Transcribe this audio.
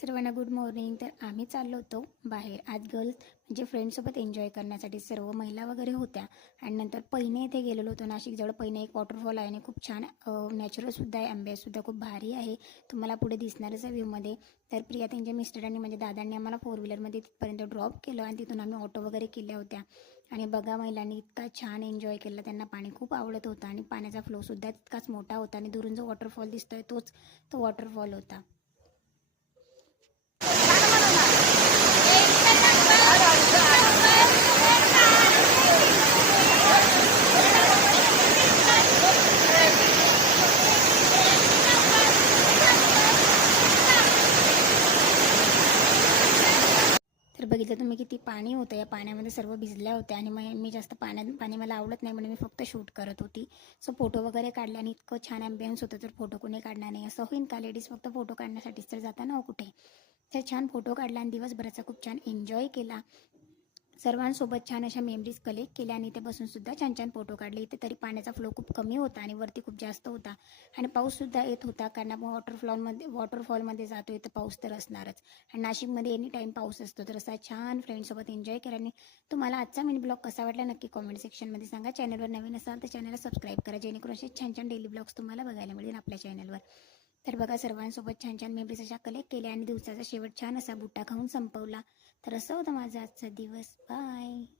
सर्वांना good morning. तर आम्ही चाललो होतो बाहेर आज गर्ल्स म्हणजे फ्रेंड्ससोबत एन्जॉय करण्यासाठी. सर्व महिला वगैरे होत्या आणि नंतर पैने येथे गेलेलो होतो. नाशिकजवळ पैने एक वॉटरफॉल आहे आणि खूप छान नॅचरलसुद्धा आहे. आंब्यासुद्धा खूप भारी आहे, तुम्हाला पुढे दिसणारच आहे व्ह्यूमध्ये. तर प्रिया त्यांच्या मिस्टरांनी म्हणजे दादांनी आम्हाला 4 व्हीलरमध्ये तिथपर्यंत ड्रॉप केलं आणि तिथून आम्ही ऑटो वगैरे केल्या होत्या. आणि बघा महिलांनी इतका छान एन्जॉय केला, त्यांना पाणी खूप आवडत होतं आणि पाण्याचा फ्लोसुद्धा तितकाच मोठा होता आणि दुरून जो वॉटरफॉल दिसतोय तोच तो वॉटरफॉल होता. तर बघितलं तुम्ही किती पाणी होतं, या पाण्यामध्ये सर्व भिजल्या होत्या आणि मी जास्त पाणी मला आवडत नाही म्हणून मी फक्त शूट करत होती. सो फोटो वगैरे काढले आणि इतकं छान ॲम्बियन्स होतं, तर फोटो कोणी काढणार नाही असं होईन का? लेडीज फक्त फोटो काढण्यासाठीच तर जाता ना हो कुठे. तर छान फोटो काढला आणि दिवसभराचा खूप छान एन्जॉय केला. सर्वांसोबत छान अशा मेमरीज कलेक्ट केल्या आणि इथे बसूनसुद्धा छान छान फोटो काढले. इथे तरी पाण्याचा फ्लो खूप कमी होता आणि वरती खूप जास्त होता आणि पाऊससुद्धा येत होता, कारण आपण वॉटरफॉलमध्ये जातो इथं पाऊस तर असणारच. आणि नाशिकमध्ये एनी टाईम पाऊस असतो. तर असा छान फ्रेंड्ससोबत एन्जॉय केला. आणि तुम्हाला आजचा मिनी ब्लॉग कसा वाटला नक्की कॉमेंट सेक्शनमध्ये सांगा. चॅनलवर नवीन असाल तर चॅनलला सबस्क्राईब करा, जेणेकरून असे छान छान डेली ब्लॉग्स तुम्हाला बघायला मिळेल आपल्या चॅनलवर. तर बघा, सर्वांसोबत छान छान मेमरीज अशा कलेक्ट केल्या आणि दिवसाचा शेवट छान असा बुट्टा खाऊन संपवला. तर असं होतं माझा आजचा दिवस. बाय.